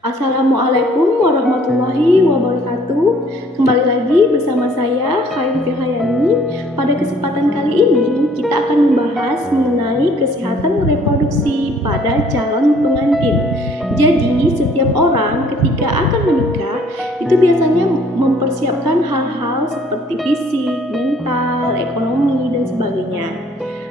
Assalamualaikum warahmatullahi wabarakatuh. Kembali lagi bersama saya Khairi Firhayani. Pada kesempatan kali ini kita akan membahas mengenai kesehatan reproduksi pada calon pengantin. Jadi setiap orang ketika akan menikah itu biasanya mempersiapkan hal-hal seperti fisik, mental, ekonomi dan sebagainya.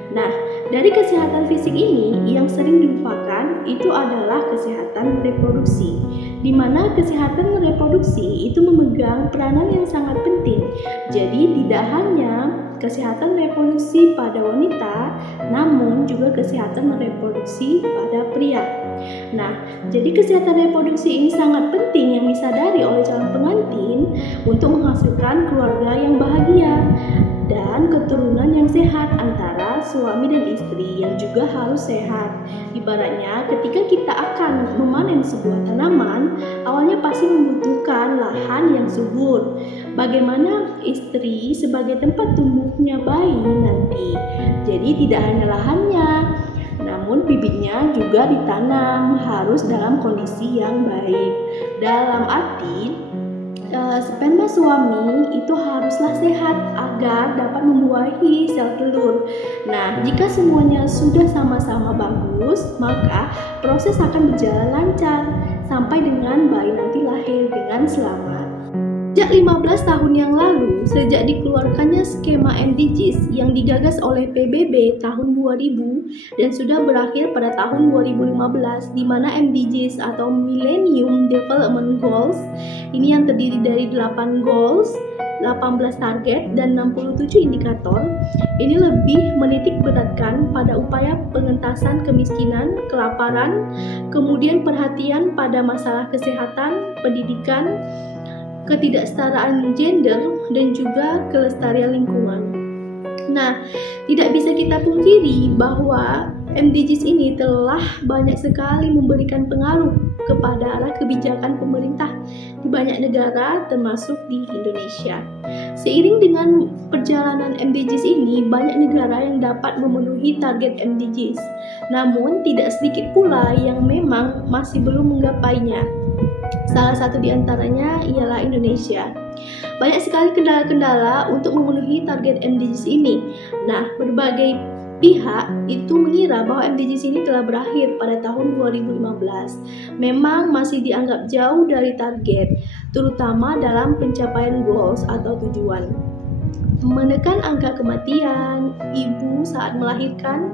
Nah, dari kesehatan fisik ini yang sering dilupakan itu adalah kesehatan reproduksi, di mana kesehatan reproduksi itu memegang peranan yang sangat penting. Jadi tidak hanya kesehatan reproduksi pada wanita, namun juga kesehatan reproduksi pada pria. Nah, jadi kesehatan reproduksi ini sangat penting yang disadari oleh calon pengantin untuk menghasilkan keluarga yang bahagia dan keturunan yang sehat antara suami dan istri yang juga harus sehat. Ibaratnya ketika kita akan memanen sebuah tanaman, awalnya pasti membutuhkan lahan yang subur. Bagaimana istri sebagai tempat tumbuhnya bayi nanti? Jadi tidak hanya lahannya, namun bibitnya juga ditanam harus dalam kondisi yang baik. Dalam arti sperma suami itu haruslah sehat agar dapat membuahi sel telur. Nah, jika semuanya sudah sama-sama bagus, maka proses akan berjalan lancar sampai dengan bayi nanti lahir dengan selamat. Sejak 15 tahun yang lalu, sejak dikeluarkannya skema MDGs yang digagas oleh PBB tahun 2000 dan sudah berakhir pada tahun 2015, di mana MDGs atau Millennium Development Goals ini yang terdiri dari 8 goals, 18 target, dan 67 indikator, ini lebih menitik beratkan pada upaya pengentasan kemiskinan, kelaparan, kemudian perhatian pada masalah kesehatan, pendidikan, ketidaksetaraan gender, dan juga kelestarian lingkungan. Nah, tidak bisa kita pungkiri bahwa MDGs ini telah banyak sekali memberikan pengaruh kepada arah kebijakan pemerintah di banyak negara termasuk di Indonesia. Seiring dengan perjalanan MDGs ini, banyak negara yang dapat memenuhi target MDGs. Namun, tidak sedikit pula yang memang masih belum menggapainya. Salah satu di antaranya ialah Indonesia. Banyak sekali kendala-kendala untuk memenuhi target MDGs ini. Nah, berbagai pihak itu mengira bahwa MDGs ini telah berakhir pada tahun 2015. Memang masih dianggap jauh dari target, terutama dalam pencapaian goals atau tujuan. Menekan angka kematian ibu saat melahirkan,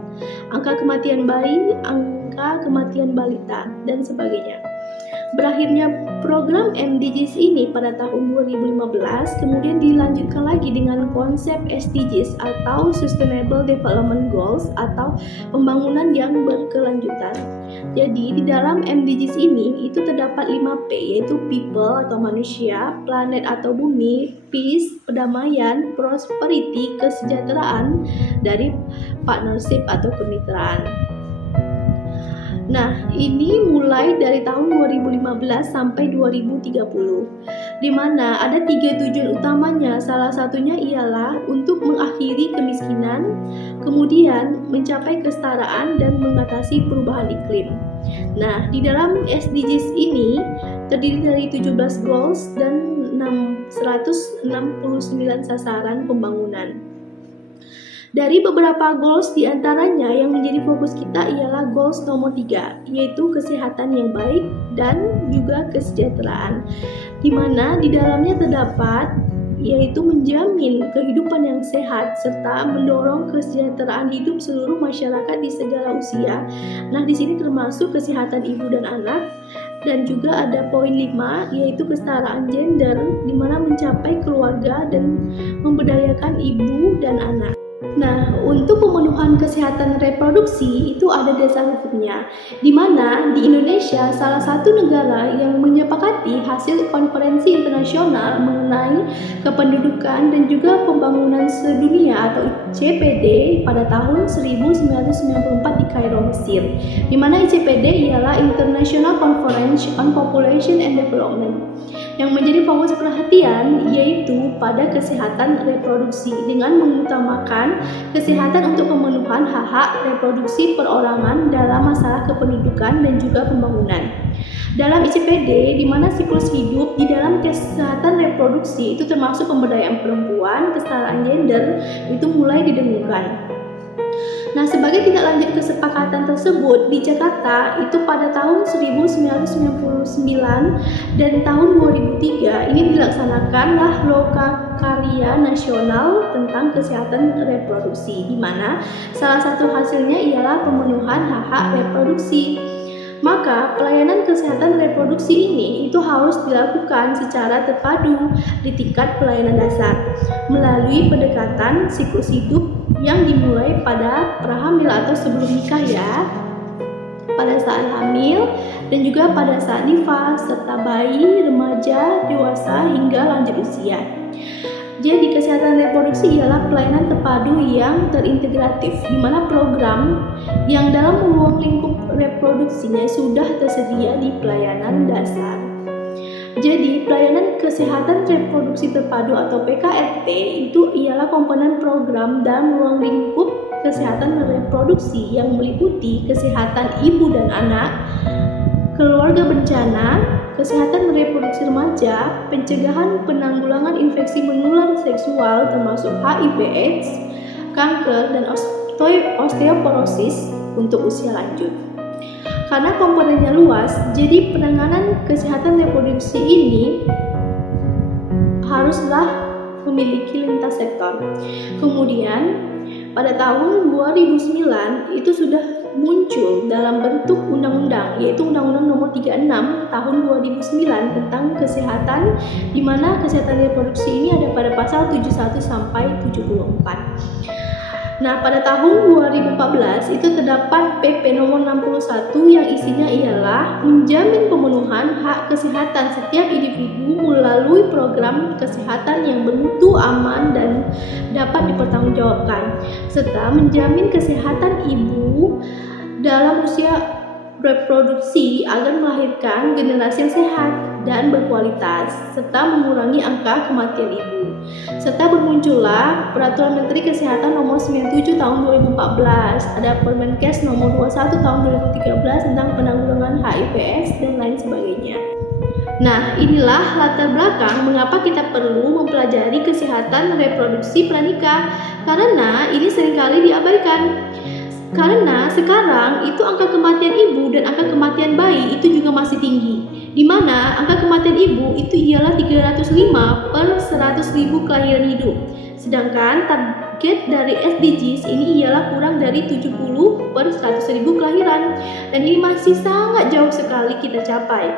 angka kematian bayi, angka kematian balita, dan sebagainya. Berakhirnya program MDGs ini pada tahun 2015 kemudian dilanjutkan lagi dengan konsep SDGs atau Sustainable Development Goals atau pembangunan yang berkelanjutan. Jadi di dalam MDGs ini itu terdapat 5P, yaitu people atau manusia, planet atau bumi, peace, perdamaian, prosperity, kesejahteraan, dari partnership atau kemitraan. Nah, ini mulai dari tahun 2015 sampai 2030, di mana ada 3 tujuan utamanya. Salah satunya ialah untuk mengakhiri kemiskinan, kemudian mencapai kesetaraan dan mengatasi perubahan iklim. Nah, di dalam SDGs ini terdiri dari 17 goals dan 169 sasaran pembangunan. Dari beberapa goals diantaranya yang menjadi fokus kita ialah goals nomor 3, yaitu kesehatan yang baik dan juga kesejahteraan, di mana di dalamnya terdapat yaitu menjamin kehidupan yang sehat serta mendorong kesejahteraan hidup seluruh masyarakat di segala usia. Nah, di sini termasuk kesehatan ibu dan anak. Dan juga ada poin 5, yaitu kesetaraan gender, di mana mencapai keluarga dan memberdayakan ibu dan anak. Nah, untuk pemenuhan kesehatan reproduksi itu ada dasar hukumnya, di mana di Indonesia salah satu negara yang menyepakati hasil konferensi internasional mengenai kependudukan dan juga pembangunan sedunia atau ICPD pada tahun 1994 di Kairo, Mesir, di mana ICPD ialah International Conference on Population and Development. Yang menjadi fokus perhatian yaitu pada kesehatan reproduksi dengan mengutamakan kesehatan untuk pemenuhan hak-hak reproduksi perorangan dalam masalah kependudukan dan juga pembangunan. Dalam ICPD, di mana siklus hidup di dalam kesehatan reproduksi itu termasuk pemberdayaan perempuan, kesetaraan gender itu mulai didengungkan. Nah, sebagai tindak lanjut kesepakatan tersebut di Jakarta itu pada tahun 1999 dan tahun 2003 ini dilaksanakanlah Lokakarya Nasional tentang Kesehatan Reproduksi, di mana salah satu hasilnya ialah pemenuhan hak-hak reproduksi. Maka pelayanan kesehatan reproduksi ini itu harus dilakukan secara terpadu di tingkat pelayanan dasar melalui pendekatan siklus hidup yang dimulai pada prahamil atau sebelum nikah ya, pada saat hamil dan juga pada saat nifas serta bayi, remaja, dewasa hingga lanjut usia. Jadi kesehatan reproduksi ialah pelayanan terpadu yang terintegratif, di mana program yang dalam ruang lingkup reproduksinya sudah tersedia di pelayanan dasar. Jadi pelayanan kesehatan reproduksi terpadu atau PKRT itu ialah komponen program dalam ruang lingkup kesehatan reproduksi yang meliputi kesehatan ibu dan anak, keluarga bencana, kesehatan reproduksi remaja, pencegahan penanggulangan infeksi menular seksual termasuk HIV/AIDS, kanker, dan osteoporosis untuk usia lanjut. Karena komponennya luas, jadi penanganan kesehatan reproduksi ini haruslah memiliki lintas sektor. Kemudian pada tahun 2009 itu sudah muncul dalam bentuk undang-undang, yaitu Undang-Undang Nomor 36 Tahun 2009 tentang kesehatan, di mana kesehatan reproduksi ini ada pada pasal 71 sampai 74. Nah, pada tahun 2014 itu terdapat PP nomor 61 yang isinya ialah menjamin pemenuhan hak kesehatan setiap individu melalui program kesehatan yang bermutu, aman, dan dapat dipertanggungjawabkan, serta menjamin kesehatan ibu dalam usia reproduksi agar melahirkan generasi yang sehat dan berkualitas, serta mengurangi angka kematian ibu. Serta bermuncullah Peraturan Menteri Kesehatan Nomor 97 Tahun 2014, ada Permenkes Nomor 21 Tahun 2013 tentang penanggulangan HIV/AIDS dan lain sebagainya. Nah, inilah latar belakang mengapa kita perlu mempelajari kesehatan reproduksi pranikah, karena ini seringkali diabaikan. Karena sekarang itu angka kematian ibu dan angka kematian bayi itu juga masih tinggi, di mana angka kematian ibu itu ialah 305 per 100.000 kelahiran hidup. Sedangkan target dari SDGs ini ialah kurang dari 70 per 100.000 kelahiran, dan ini masih sangat jauh sekali kita capai.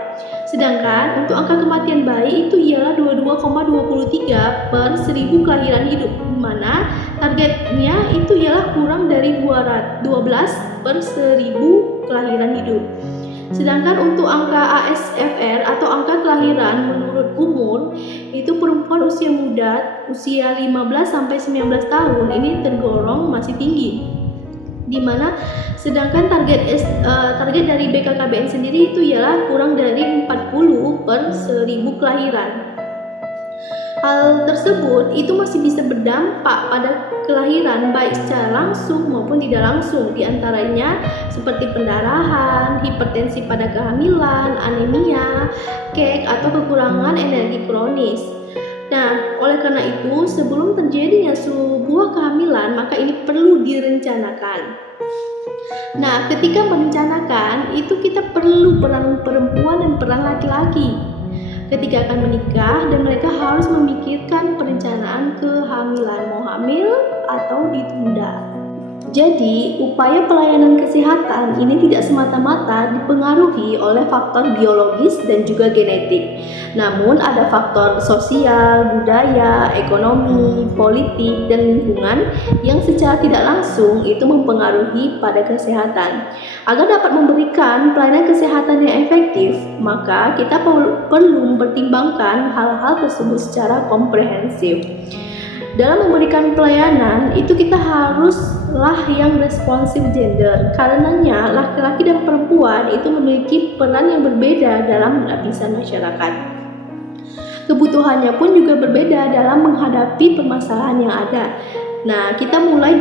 Sedangkan untuk angka kematian bayi itu ialah 22,23 per 1000 kelahiran hidup, di mana targetnya itu ialah kurang dari 12 per 1000 kelahiran hidup. Sedangkan untuk angka ASFR atau angka kelahiran menurut umur itu perempuan usia muda, usia 15 sampai 19 tahun ini tergolong masih tinggi. Di mana sedangkan target dari BKKBN sendiri itu ialah kurang dari 40 per 1000 kelahiran. Hal tersebut itu masih bisa berdampak pada kelahiran baik secara langsung maupun tidak langsung, diantaranya seperti pendarahan, hipertensi pada kehamilan, anemia, kek, atau kekurangan energi kronis. Nah, oleh karena itu sebelum terjadinya sebuah kehamilan maka ini perlu direncanakan. Nah, ketika merencanakan itu kita perlu peran perempuan dan peran laki-laki ketika akan menikah, dan mereka harus memikirkan perencanaan kehamilan, mau hamil atau ditunda. Jadi, upaya pelayanan kesehatan ini tidak semata-mata dipengaruhi oleh faktor biologis dan juga genetik. Namun, ada faktor sosial, budaya, ekonomi, politik, dan lingkungan yang secara tidak langsung itu mempengaruhi pada kesehatan. Agar dapat memberikan pelayanan kesehatan yang efektif, maka kita perlu mempertimbangkan hal-hal tersebut secara komprehensif. Dalam memberikan pelayanan itu kita haruslah yang responsif gender. Karenanya laki-laki dan perempuan itu memiliki peran yang berbeda dalam lapisan masyarakat. Kebutuhannya pun juga berbeda dalam menghadapi permasalahan yang ada. Nah, kita mulai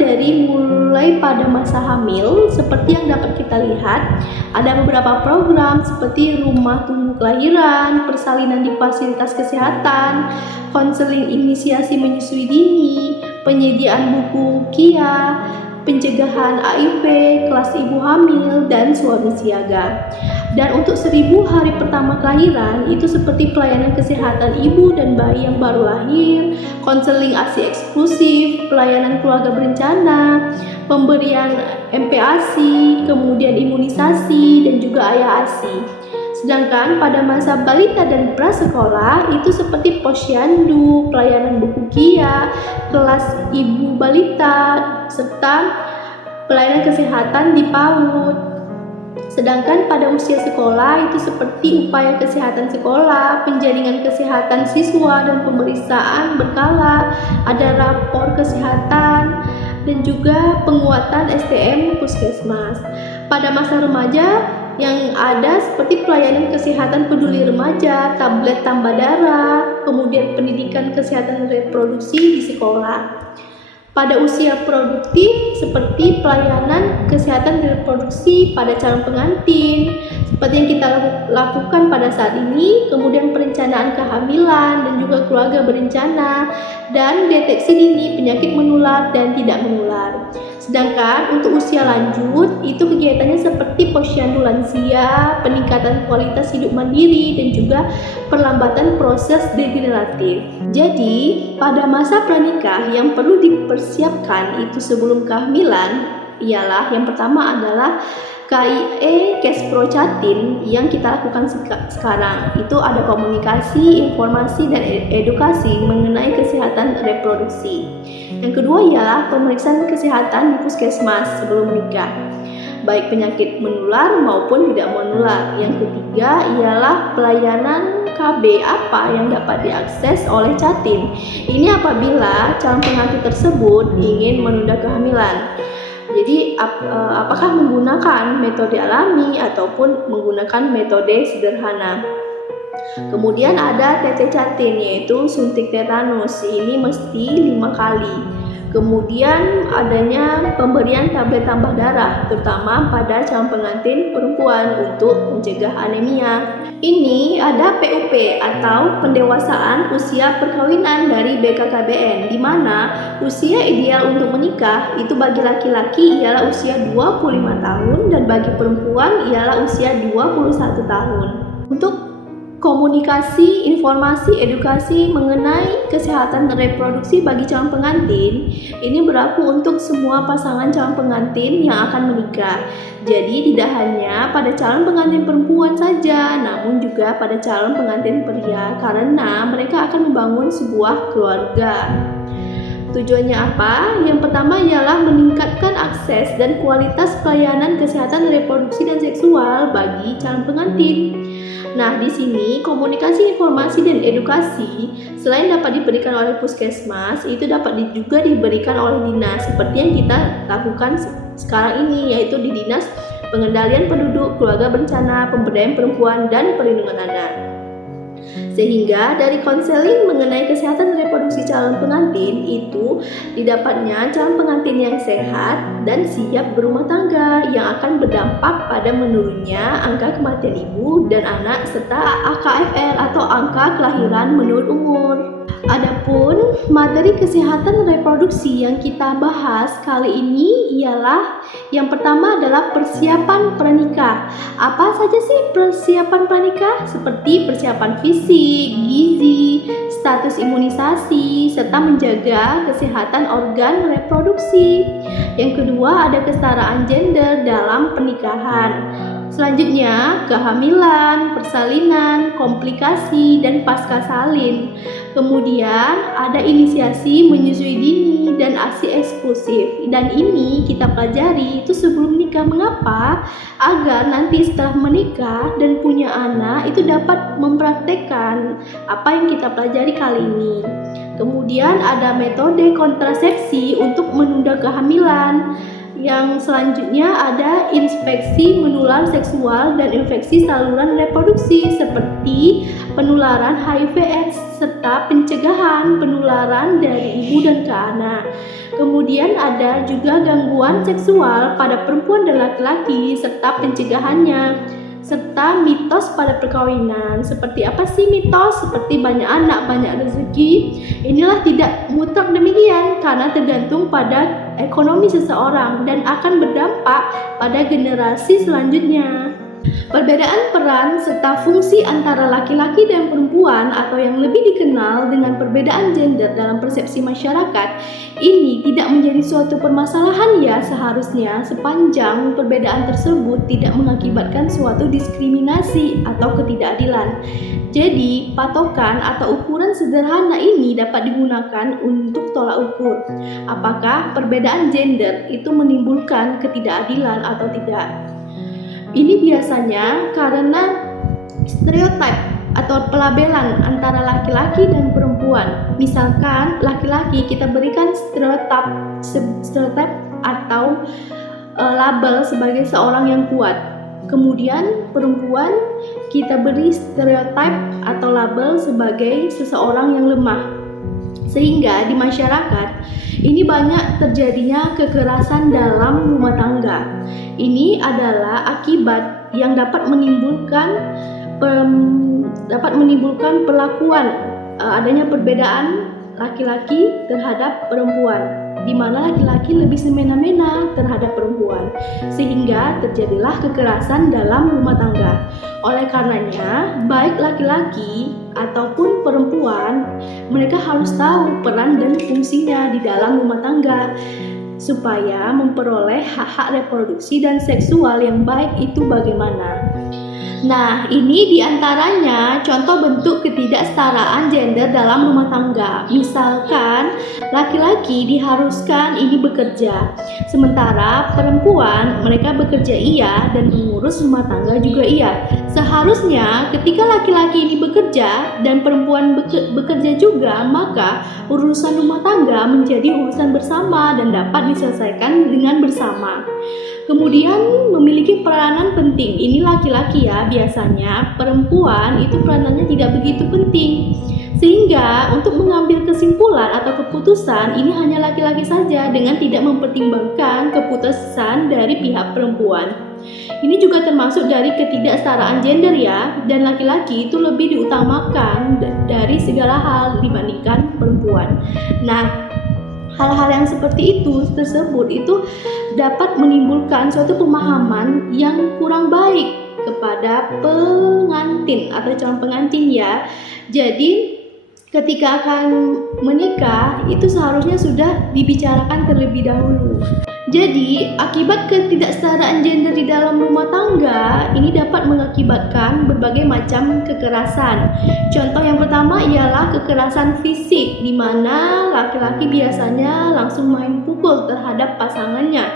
pada masa hamil. Seperti yang dapat kita lihat, ada beberapa program seperti rumah tunggu kelahiran, persalinan di fasilitas kesehatan, konseling inisiasi menyusui dini, penyediaan buku KIA, pencegahan HIV, kelas ibu hamil, dan suami siaga. Dan untuk 1000 hari pertama kelahiran itu seperti pelayanan kesehatan ibu dan bayi yang baru lahir, konseling ASI eksklusif, pelayanan keluarga berencana, pemberian MPASI, kemudian imunisasi, dan juga ayah ASI. Sedangkan pada masa balita dan prasekolah itu seperti posyandu, pelayanan buku KIA, kelas ibu balita, serta pelayanan kesehatan di PAUD. Sedangkan pada usia sekolah itu seperti upaya kesehatan sekolah, penjaringan kesehatan siswa dan pemeriksaan berkala, ada rapor kesehatan, dan juga penguatan SDM puskesmas. Pada masa remaja yang ada seperti pelayanan kesehatan peduli remaja, tablet tambah darah, kemudian pendidikan kesehatan reproduksi di sekolah. Pada usia produktif seperti pelayanan kesehatan reproduksi pada calon pengantin seperti yang kita lakukan pada saat ini, kemudian perencanaan kehamilan dan juga keluarga berencana, dan deteksi dini penyakit menular dan tidak menular. Sedangkan untuk usia lanjut itu kegiatannya seperti posyandu lansia, peningkatan kualitas hidup mandiri, dan juga perlambatan proses degeneratif. Jadi pada masa pranikah yang perlu dipersiapkan itu sebelum kehamilan ialah yang pertama adalah KIE Kesprocatin yang kita lakukan sekarang. Itu ada komunikasi, informasi, dan edukasi mengenai kesehatan reproduksi. Yang kedua ialah pemeriksaan kesehatan di puskesmas sebelum menikah, baik penyakit menular maupun tidak menular. Yang ketiga ialah pelayanan KB apa yang dapat diakses oleh Catin. Ini apabila calon pengantin tersebut ingin menunda kehamilan. Jadi apakah menggunakan metode alami ataupun menggunakan metode sederhana. Kemudian ada TT Catin, yaitu suntik tetanus. Ini mesti 5 kali. Kemudian adanya pemberian tablet tambah darah, terutama pada calon pengantin perempuan untuk mencegah anemia. Ini ada PUP atau pendewasaan usia perkawinan dari BKKBN, di mana usia ideal untuk menikah itu bagi laki-laki ialah usia 25 tahun dan bagi perempuan ialah usia 21 tahun. Untuk komunikasi, informasi, edukasi mengenai kesehatan reproduksi bagi calon pengantin ini berlaku untuk semua pasangan calon pengantin yang akan menikah. Jadi tidak hanya pada calon pengantin perempuan saja, namun juga pada calon pengantin pria, karena mereka akan membangun sebuah keluarga. Tujuannya apa? Yang pertama ialah meningkatkan akses dan kualitas pelayanan kesehatan reproduksi dan seksual bagi calon pengantin. Nah, di sini komunikasi, informasi, dan edukasi selain dapat diberikan oleh puskesmas, itu dapat juga diberikan oleh dinas seperti yang kita lakukan sekarang ini, yaitu di Dinas Pengendalian Penduduk, Keluarga Berencana, Pemberdayaan Perempuan, dan Perlindungan Anak. Sehingga dari konseling mengenai kesehatan reproduksi calon pengantin itu didapatnya calon pengantin yang sehat dan siap berumah tangga, yang akan berdampak pada menurunnya angka kematian ibu dan anak serta AKFR atau angka kelahiran menurut umur. Adapun materi kesehatan reproduksi yang kita bahas kali ini ialah yang pertama adalah persiapan pranikah. Apa saja sih persiapan pranikah? Seperti persiapan fisik, gizi, status imunisasi, serta menjaga kesehatan organ reproduksi. Yang kedua ada kesetaraan gender dalam pernikahan. Selanjutnya, kehamilan, persalinan, komplikasi, dan pasca salin. Kemudian ada inisiasi menyusui dini dan ASI eksklusif. Dan ini kita pelajari itu sebelum menikah. Mengapa? Agar nanti setelah menikah dan punya anak itu dapat mempraktekkan apa yang kita pelajari kali ini. Kemudian ada metode kontrasepsi untuk menunda kehamilan. Yang selanjutnya ada inspeksi menular seksual dan infeksi saluran reproduksi seperti penularan HIV/AIDS serta pencegahan penularan dari ibu dan ke anak. Kemudian ada juga gangguan seksual pada perempuan dan laki-laki serta pencegahannya, serta mitos pada perkawinan. Seperti apa sih mitos? Seperti banyak anak, banyak rezeki. Inilah tidak mutlak demikian karena tergantung pada ekonomi seseorang dan akan berdampak pada generasi selanjutnya. Perbedaan peran serta fungsi antara laki-laki dan perempuan atau yang lebih dikenal dengan perbedaan gender dalam persepsi masyarakat ini tidak menjadi suatu permasalahan ya seharusnya sepanjang perbedaan tersebut tidak mengakibatkan suatu diskriminasi atau ketidakadilan. Jadi, patokan atau ukuran sederhana ini dapat digunakan untuk tolak ukur apakah perbedaan gender itu menimbulkan ketidakadilan atau tidak. Ini biasanya karena stereotip atau pelabelan antara laki-laki dan perempuan. Misalkan laki-laki kita berikan stereotip atau label sebagai seorang yang kuat. Kemudian perempuan kita beri stereotip atau label sebagai seseorang yang lemah. Sehingga di masyarakat ini banyak terjadinya kekerasan dalam rumah tangga. Ini adalah akibat yang dapat menimbulkan perlakuan adanya perbedaan laki-laki terhadap perempuan, di mana laki-laki lebih semena-mena terhadap perempuan, sehingga terjadilah kekerasan dalam rumah tangga. Oleh karenanya, baik laki-laki ataupun perempuan, mereka harus tahu peran dan fungsinya di dalam rumah tangga supaya memperoleh hak-hak reproduksi dan seksual yang baik itu bagaimana. Nah, ini diantaranya contoh bentuk ketidaksetaraan gender dalam rumah tangga. Misalkan, laki-laki diharuskan ini bekerja, sementara perempuan mereka bekerja iya dan mengurus rumah tangga juga iya. Seharusnya ketika laki-laki ini bekerja dan perempuan bekerja juga, maka urusan rumah tangga menjadi urusan bersama dan dapat diselesaikan dengan bersama. Kemudian memiliki peranan penting. Ini laki-laki ya, biasanya perempuan itu peranannya tidak begitu penting. Sehingga untuk mengambil kesimpulan atau keputusan ini hanya laki-laki saja dengan tidak mempertimbangkan keputusan dari pihak perempuan. Ini juga termasuk dari ketidaksetaraan gender ya, dan laki-laki itu lebih diutamakan dari segala hal dibandingkan perempuan. Nah, hal-hal yang seperti itu dapat menimbulkan suatu pemahaman yang kurang baik kepada pengantin atau calon pengantin ya. Jadi ketika akan menikah itu seharusnya sudah dibicarakan terlebih dahulu. Jadi akibat ketidaksetaraan gender di dalam rumah tangga ini dapat mengakibatkan berbagai macam kekerasan. Contoh yang pertama ialah kekerasan fisik, di mana laki-laki biasanya langsung main pukul terhadap pasangannya.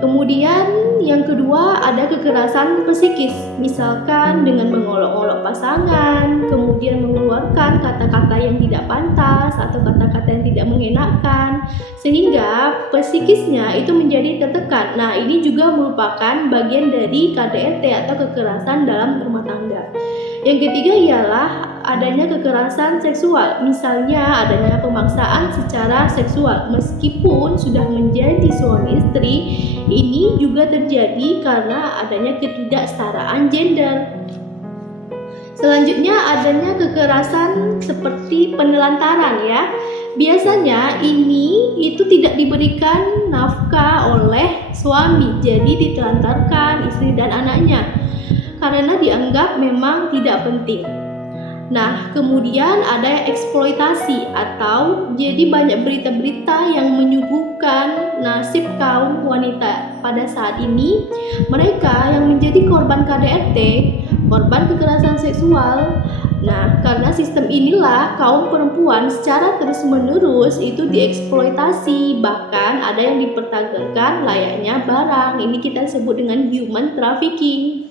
Kemudian yang kedua ada kekerasan psikis, misalkan dengan mengolok-olok pasangan, kemudian mengeluarkan kata-kata yang tidak pantas atau kata-kata yang tidak mengenakan, sehingga psikisnya itu menjadi tertekan. Nah, ini juga merupakan bagian dari KDRT atau kekerasan dalam rumah tangga. Yang ketiga ialah adanya kekerasan seksual, misalnya adanya pemaksaan secara seksual meskipun sudah menjadi suami istri. Ini juga terjadi karena adanya ketidaksetaraan gender. Selanjutnya adanya kekerasan seperti penelantaran ya. Biasanya ini itu tidak diberikan nafkah oleh suami, jadi ditelantarkan istri dan anaknya karena dianggap memang tidak penting. Nah, kemudian ada eksploitasi atau jadi banyak berita-berita yang menyuguhkan nasib kaum wanita pada saat ini. Mereka yang menjadi korban KDRT, korban kekerasan seksual. Nah, karena sistem inilah kaum perempuan secara terus-menerus itu dieksploitasi, bahkan ada yang diperdagangkan layaknya barang. Ini kita sebut dengan human trafficking.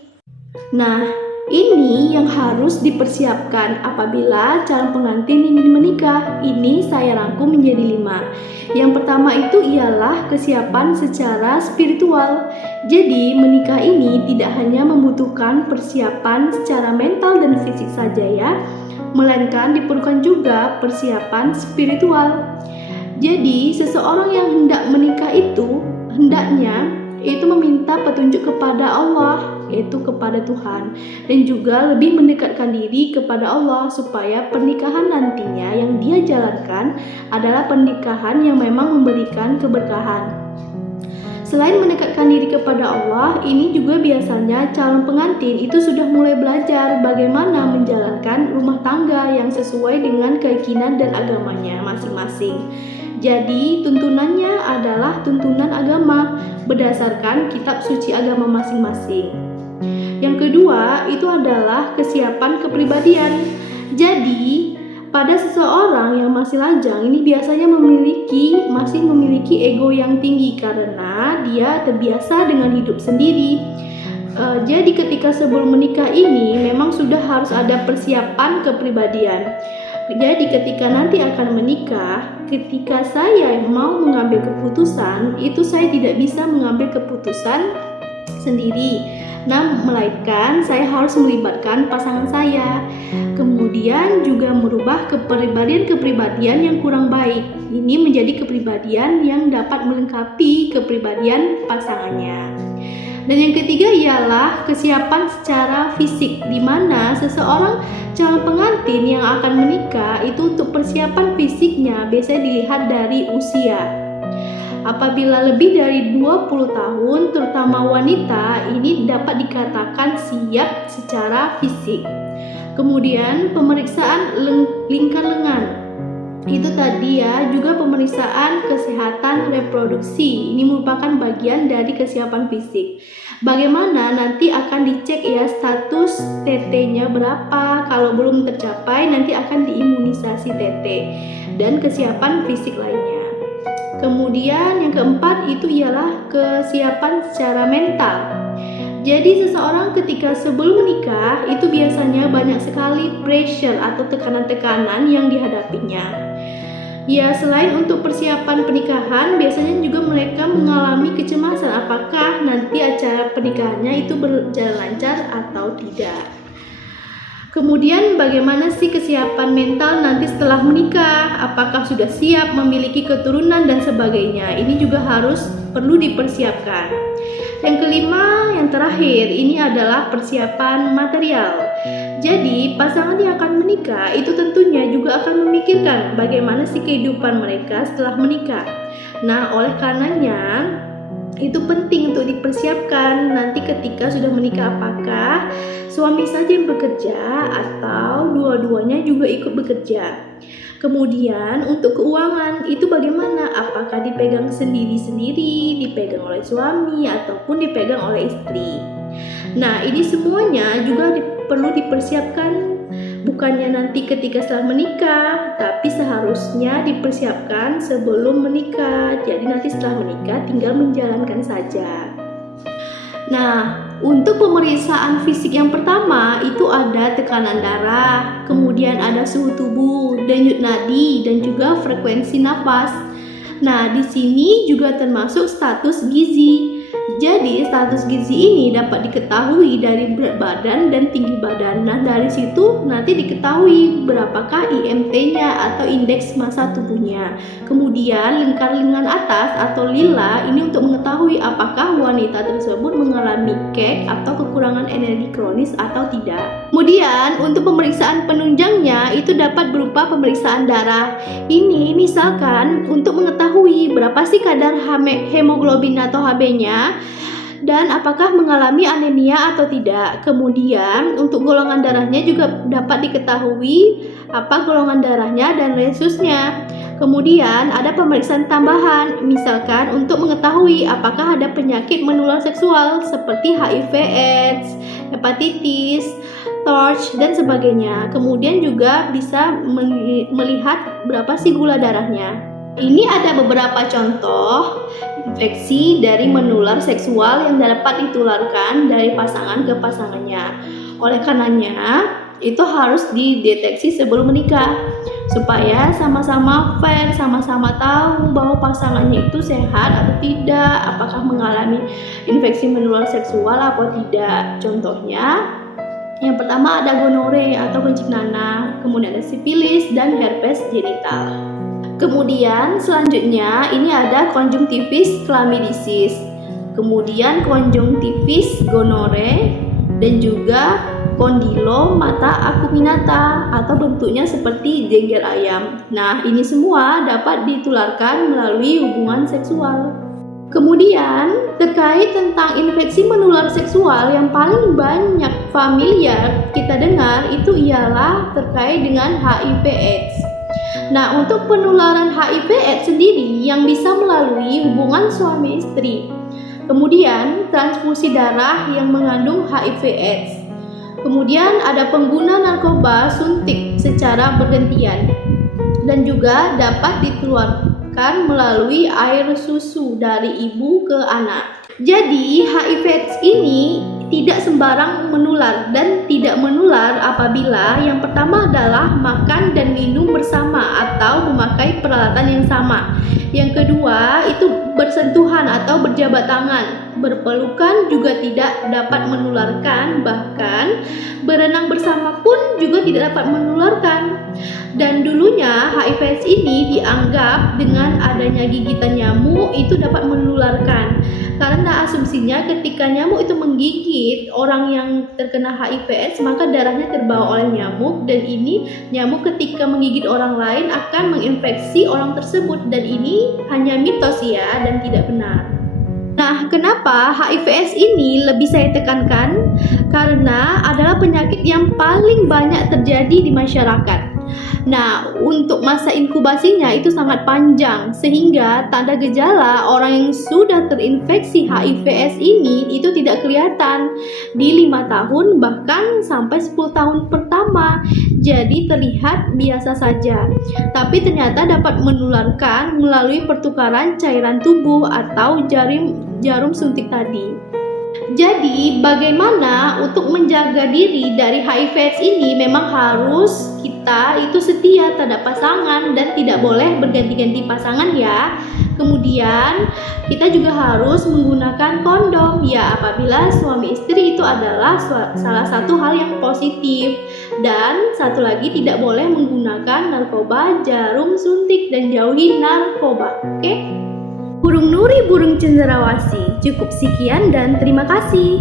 Nah, ini yang harus dipersiapkan apabila calon pengantin ingin menikah. Ini saya rangkum menjadi 5. Yang pertama itu ialah kesiapan secara spiritual. Jadi menikah ini tidak hanya membutuhkan persiapan secara mental dan fisik saja ya, melainkan diperlukan juga persiapan spiritual. Jadi, seseorang yang hendak menikah itu hendaknya itu meminta petunjuk kepada Allah, yaitu kepada Tuhan, dan juga lebih mendekatkan diri kepada Allah supaya pernikahan nantinya yang dia jalankan adalah pernikahan yang memang memberikan keberkahan. Selain mendekatkan diri kepada Allah, ini juga biasanya calon pengantin itu sudah mulai belajar bagaimana menjalankan rumah tangga yang sesuai dengan keyakinan dan agamanya masing-masing. Jadi, tuntunannya adalah tuntunan agama berdasarkan kitab suci agama masing-masing. Yang kedua, itu adalah kesiapan kepribadian. Jadi, pada seseorang yang masih lajang ini biasanya masih memiliki ego yang tinggi karena dia terbiasa dengan hidup sendiri. Jadi ketika sebelum menikah ini memang sudah harus ada persiapan kepribadian. Jadi ketika nanti akan menikah, ketika saya mau mengambil keputusan, itu saya tidak bisa mengambil keputusan sendiri. Nah, melainkan saya harus melibatkan pasangan saya. Kemudian juga merubah kepribadian yang kurang baik. Ini menjadi kepribadian yang dapat melengkapi kepribadian pasangannya. Dan yang ketiga ialah kesiapan secara fisik, di mana seseorang calon pengantin yang akan menikah itu untuk persiapan fisiknya biasanya dilihat dari usia. Apabila lebih dari 20 tahun, terutama wanita, ini dapat dikatakan siap secara fisik. Kemudian pemeriksaan lingkar lengan. Itu tadi ya, juga pemeriksaan kesehatan reproduksi. Ini merupakan bagian dari kesiapan fisik. Bagaimana nanti akan dicek ya status TT-nya berapa. Kalau belum tercapai nanti akan diimunisasi TT dan kesiapan fisik lainnya. Kemudian yang keempat itu ialah kesiapan secara mental. Jadi seseorang ketika sebelum menikah itu biasanya banyak sekali pressure atau tekanan-tekanan yang dihadapinya. Ya, selain untuk persiapan pernikahan, biasanya juga mereka mengalami kecemasan apakah nanti acara pernikahannya itu berjalan lancar atau tidak. Kemudian bagaimana sih kesiapan mental nanti setelah menikah? Apakah sudah siap memiliki keturunan dan sebagainya? Ini juga perlu dipersiapkan. Yang kelima, yang terakhir, ini adalah persiapan material. Jadi, pasangan yang akan menikah itu tentunya juga akan memikirkan bagaimana sih kehidupan mereka setelah menikah. Nah, oleh karenanya itu penting untuk dipersiapkan nanti ketika sudah menikah, apakah suami saja yang bekerja atau dua-duanya juga ikut bekerja. Kemudian untuk keuangan itu bagaimana? Apakah dipegang sendiri-sendiri, dipegang oleh suami ataupun dipegang oleh istri. Nah, ini semuanya juga perlu dipersiapkan, bukannya nanti ketika setelah menikah, tapi seharusnya dipersiapkan sebelum menikah. Jadi nanti setelah menikah tinggal menjalankan saja. Nah, untuk pemeriksaan fisik yang pertama itu ada tekanan darah, kemudian ada suhu tubuh, denyut nadi, dan juga frekuensi napas. Nah, di sini juga termasuk status gizi. Jadi, status gizi ini dapat diketahui dari berat badan dan tinggi badan. Nah, dari situ nanti diketahui berapakah IMT-nya atau indeks massa tubuhnya. Kemudian, lingkar lengan atas atau lila ini untuk mengetahui apakah wanita tersebut mengalami kek atau kekurangan energi kronis atau tidak. Kemudian, untuk pemeriksaan penunjangnya itu dapat berupa pemeriksaan darah. Ini misalkan untuk mengetahui berapa sih kadar hemoglobin atau HB-nya dan apakah mengalami anemia atau tidak. Kemudian untuk golongan darahnya juga dapat diketahui apa golongan darahnya dan resusnya. Kemudian ada pemeriksaan tambahan, misalkan untuk mengetahui apakah ada penyakit menular seksual seperti HIV/AIDS, hepatitis, TORCH, dan sebagainya. Kemudian juga bisa melihat berapa sih gula darahnya. Ini ada beberapa contoh infeksi dari menular seksual yang dapat ditularkan dari pasangan ke pasangannya. Oleh karenanya, itu harus dideteksi sebelum menikah supaya sama-sama fair, sama-sama tahu bahwa pasangannya itu sehat atau tidak, apakah mengalami infeksi menular seksual atau tidak. Contohnya, yang pertama ada gonore atau kencing nanah, kemudian ada sifilis dan herpes genital. Kemudian selanjutnya ini ada konjungtivis chlamydisis, kemudian konjungtivis gonore, dan juga kondilo mata acuminata atau bentuknya seperti jengger ayam. Nah, ini semua dapat ditularkan melalui hubungan seksual. Kemudian terkait tentang infeksi menular seksual yang paling banyak familiar kita dengar itu ialah terkait dengan HIV/AIDS. Nah, untuk penularan HIV/AIDS sendiri yang bisa melalui hubungan suami istri, kemudian transfusi darah yang mengandung HIV/AIDS, kemudian ada pengguna narkoba suntik secara bergantian, dan juga dapat ditularkan melalui air susu dari ibu ke anak. Jadi HIV/AIDS ini tidak sembarang menular dan tidak menular apabila yang pertama adalah makan dan minum bersama atau memakai peralatan yang sama. Yang kedua itu bersentuhan atau berjabat tangan. Berpelukan juga tidak dapat menularkan, bahkan berenang bersama pun juga tidak dapat menularkan. Dan dulunya HIV/AIDS ini dianggap dengan adanya gigitan nyamuk itu dapat menularkan. Karena asumsinya ketika nyamuk itu menggigit orang yang terkena HIV/AIDS, maka darahnya terbawa oleh nyamuk, dan ini nyamuk ketika menggigit orang lain akan menginfeksi orang tersebut, dan ini hanya mitos ya dan tidak benar. Nah, kenapa HIV/AIDS ini lebih saya tekankan? Karena adalah penyakit yang paling banyak terjadi di masyarakat. Nah, untuk masa inkubasinya itu sangat panjang, sehingga tanda gejala orang yang sudah terinfeksi HIV/AIDS ini itu tidak kelihatan di 5 tahun bahkan sampai 10 tahun pertama. Jadi terlihat biasa saja, tapi ternyata dapat menularkan melalui pertukaran cairan tubuh atau jarum suntik tadi. Jadi bagaimana untuk menjaga diri dari HIV/AIDS ini? Memang harus kita itu setia terhadap pasangan dan tidak boleh berganti-ganti pasangan ya. Kemudian kita juga harus menggunakan kondom ya apabila suami istri itu adalah salah satu hal yang positif. Dan satu lagi, tidak boleh menggunakan narkoba, jarum suntik, dan jauhi narkoba. Oke? Burung Nuri, burung cenderawasih. Cukup sekian dan terima kasih.